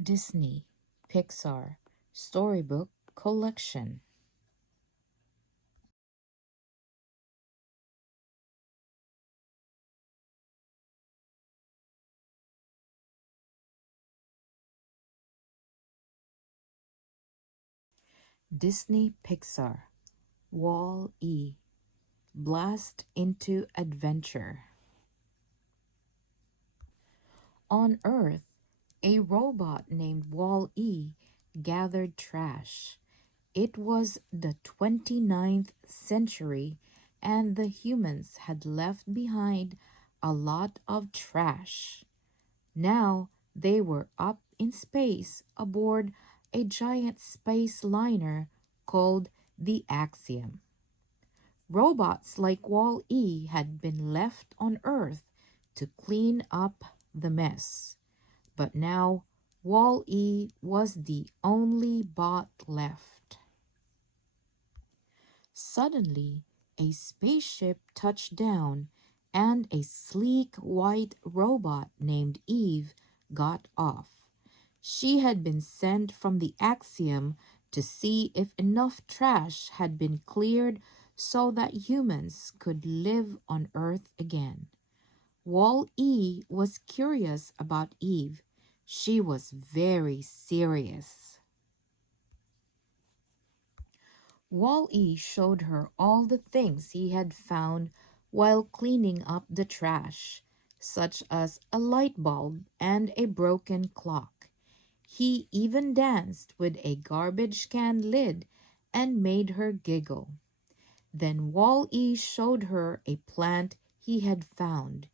Disney, PIXAR, Storybook Collection. Disney PIXAR, Wall-E, Blast into Adventure. On Earth, a robot named Wall-E gathered trash. It was the 29th century, and the humans had left behind a lot of trash. Now they were up in space aboard a giant space liner called the Axiom. Robots like Wall-E had been left on Earth to clean up the mess. But now Wall-E was the only bot left. Suddenly, a spaceship touched down and a sleek white robot named Eve got off. She had been sent from the Axiom to see if enough trash had been cleared so that humans could live on Earth again. Wall-E was curious about Eve. She was very serious. Wall-E showed her all the things he had found while cleaning up the trash, such as a light bulb and a broken clock. He even danced with a garbage can lid and made her giggle. Then Wall-E showed her a plant he had found.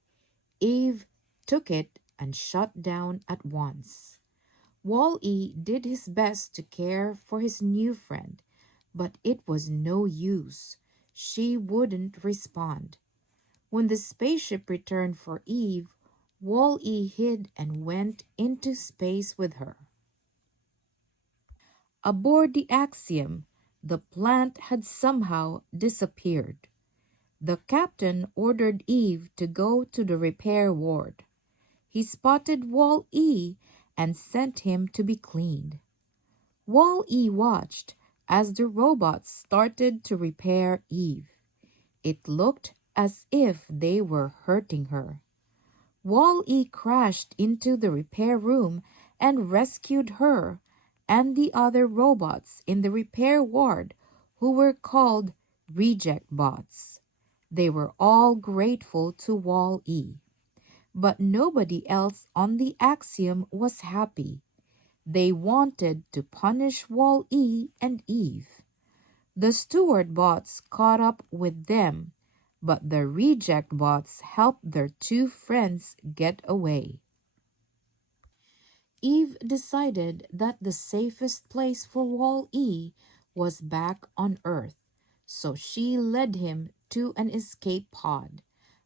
Eve took it and shut down at once. Wall-E did his best to care for his new friend, but it was no use. She wouldn't respond. When the spaceship returned for Eve, Wall-E hid and went into space with her. Aboard the Axiom, the plant had somehow disappeared. The captain ordered Eve to go to the repair ward. He spotted Wall-E and sent him to be cleaned. Wall-E watched as the robots started to repair Eve. It looked as if they were hurting her. Wall-E crashed into the repair room and rescued her and the other robots in the repair ward who were called reject bots. They were all grateful to Wall-E. But nobody else on the Axiom was happy. They wanted to punish Wall-E and Eve. The steward bots caught up with them, but the reject bots helped their two friends get away. Eve decided that the safest place for Wall-E was back on Earth, so she led him to an escape pod.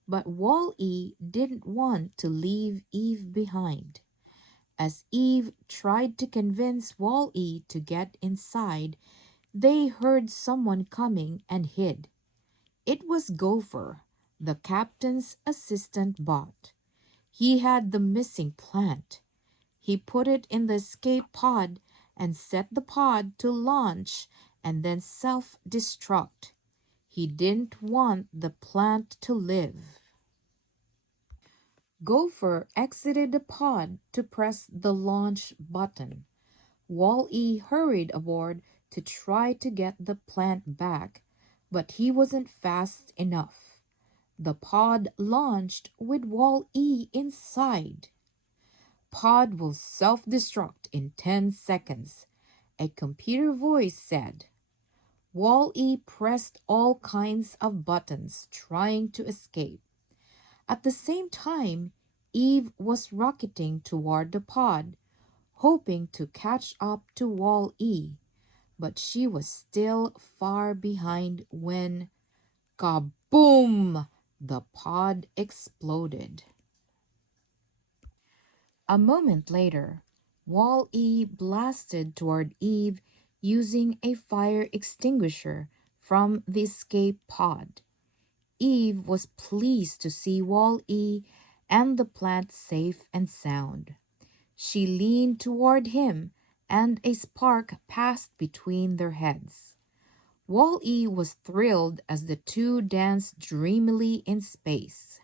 But Wall-E didn't want to leave Eve behind. As Eve tried to convince Wall-E to get inside, they heard someone coming and hid. It was Gopher, the captain's assistant bot. He had the missing plant. He put it in the escape pod and set the pod to launch and then self-destruct. He didn't want the plant to live. Gopher exited the pod to press the launch button. Wall-E hurried aboard to try to get the plant back, but he wasn't fast enough. The pod launched with Wall-E inside. Pod will self-destruct in 10 seconds, a computer voice said. Wall-E pressed all kinds of buttons trying to escape. At the same time, Eve was rocketing toward the pod, hoping to catch up to Wall-E, but she was still far behind when, kaboom! The pod exploded. A moment later, Wall-E blasted toward Eve using a fire extinguisher from the escape pod. Eve was pleased to see Wall-E and the plant safe and sound. She leaned toward him, and a spark passed between their heads. Wall-E was thrilled as the two danced dreamily in space.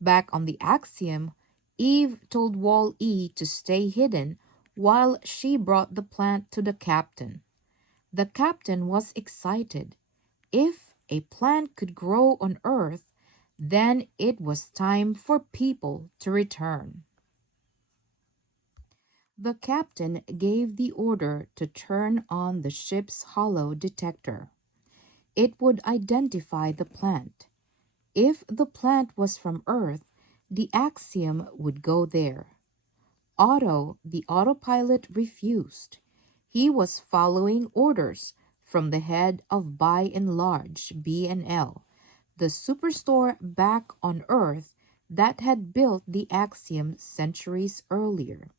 Back on the Axiom, Eve told Wall-E to stay hidden while she brought the plant to the captain. The captain was excited. If a plant could grow on Earth, then it was time for people to return. The captain gave the order to turn on the ship's hollow detector. It would identify the plant. If the plant was from Earth, the Axiom would go there. Otto, the autopilot, refused. He was following orders from the head of By and Large B&L, the superstore back on Earth that had built the Axiom centuries earlier.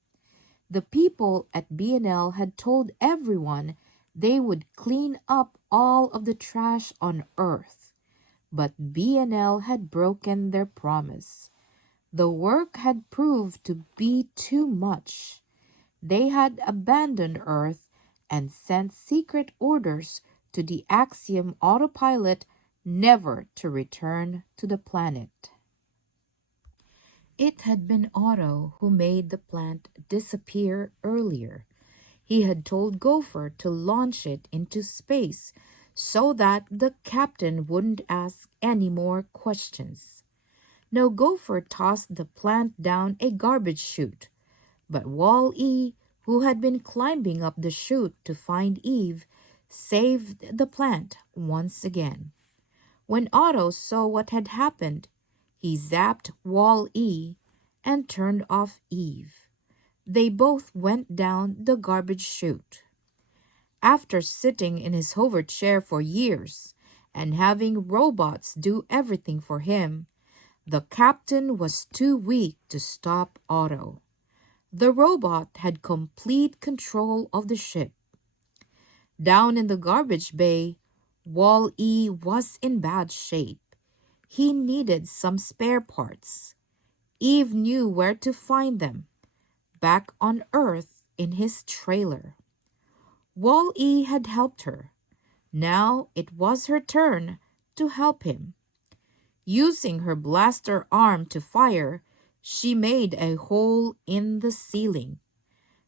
The people at B&L had told everyone they would clean up all of the trash on Earth, but B&L had broken their promise. The work had proved to be too much. They had abandoned Earth and sent secret orders to the Axiom autopilot never to return to the planet. It had been Otto who made the plant disappear earlier. He had told Gopher to launch it into space so that the captain wouldn't ask any more questions. Now Gopher tossed the plant down a garbage chute, but Wall-E, who had been climbing up the chute to find Eve, saved the plant once again. When Otto saw what had happened, he zapped Wall-E and turned off Eve. They both went down the garbage chute. After sitting in his hover chair for years and having robots do everything for him, the captain was too weak to stop Otto. The robot had complete control of the ship. Down in the garbage bay, Wall-E was in bad shape. He needed some spare parts. Eve knew where to find them, back on Earth in his trailer. Wall-E had helped her. Now it was her turn to help him. Using her blaster arm to fire, she made a hole in the ceiling.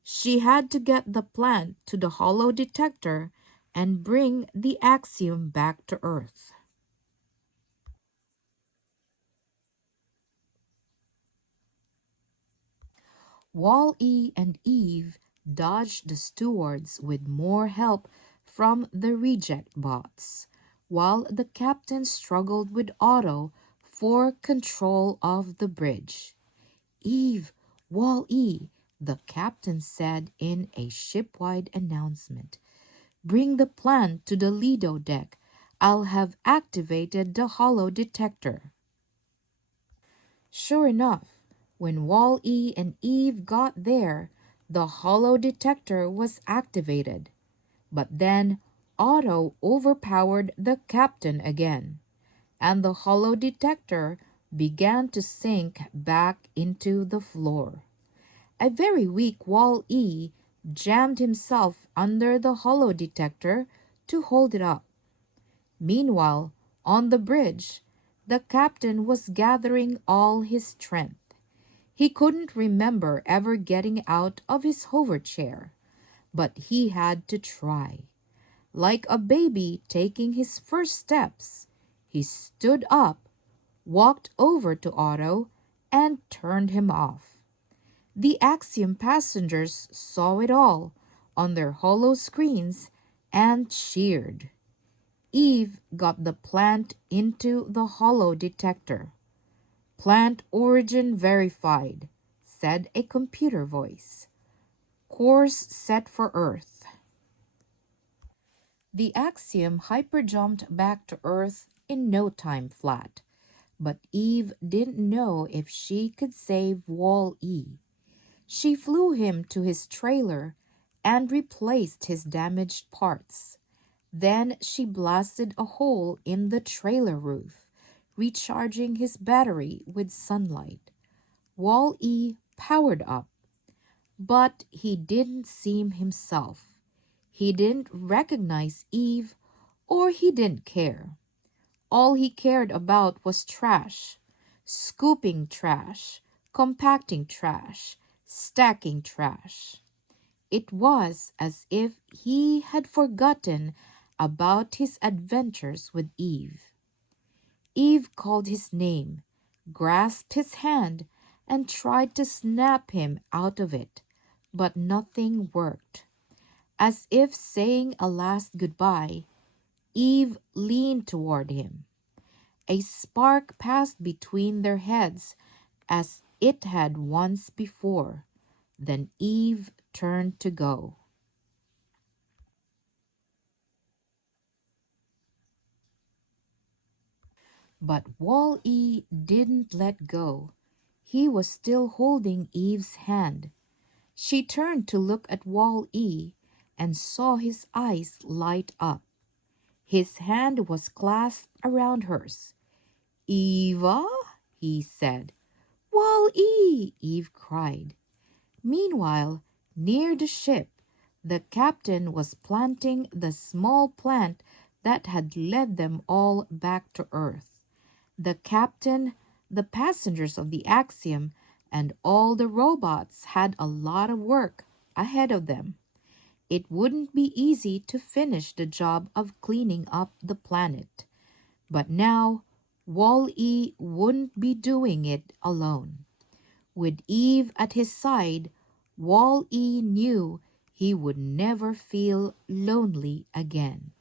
She had to get the plant to the hollow detector and bring the Axiom back to Earth. Wall-E and Eve dodged the stewards with more help from the reject bots, while the captain struggled with Otto for control of the bridge. Eve, Wall-E, the captain said in a shipwide announcement. Bring the plant to the Lido deck. I'll have activated the hollow detector. Sure enough, when Wall-E and Eve got there, the hollow detector was activated. But then Otto overpowered the captain again, and the hollow detector began to sink back into the floor. A very weak Wall-E jammed himself under the hollow detector to hold it up. Meanwhile, on the bridge, the captain was gathering all his strength. He couldn't remember ever getting out of his hover chair, but he had to try. Like a baby taking his first steps, he stood up, walked over to Otto, and turned him off. The Axiom passengers saw it all on their hollow screens and cheered. Eve got the plant into the hollow detector. Plant origin verified, said a computer voice. Course set for Earth. The Axiom hyperjumped back to Earth in no time flat, but Eve didn't know if she could save Wall-E. She flew him to his trailer and replaced his damaged parts. Then she blasted a hole in the trailer roof, recharging his battery with sunlight. Wall-E powered up. But he didn't seem himself. He didn't recognize Eve, or he didn't care. All he cared about was trash, scooping trash, compacting trash, stacking trash. It was as if he had forgotten about his adventures with Eve. Eve called his name, grasped his hand, and tried to snap him out of it, but nothing worked. As if saying a last goodbye, Eve leaned toward him. A spark passed between their heads as it had once before. Then Eve turned to go. But Wall-E didn't let go. He was still holding Eve's hand. She turned to look at Wall-E and saw his eyes light up. His hand was clasped around hers. "Eva," he said. "Wall-E," Eve cried. Meanwhile, near the ship, the captain was planting the small plant that had led them all back to Earth. The captain, the passengers of the Axiom, and all the robots had a lot of work ahead of them. It wouldn't be easy to finish the job of cleaning up the planet. But now, Wall-E wouldn't be doing it alone. With Eve at his side, Wall-E knew he would never feel lonely again.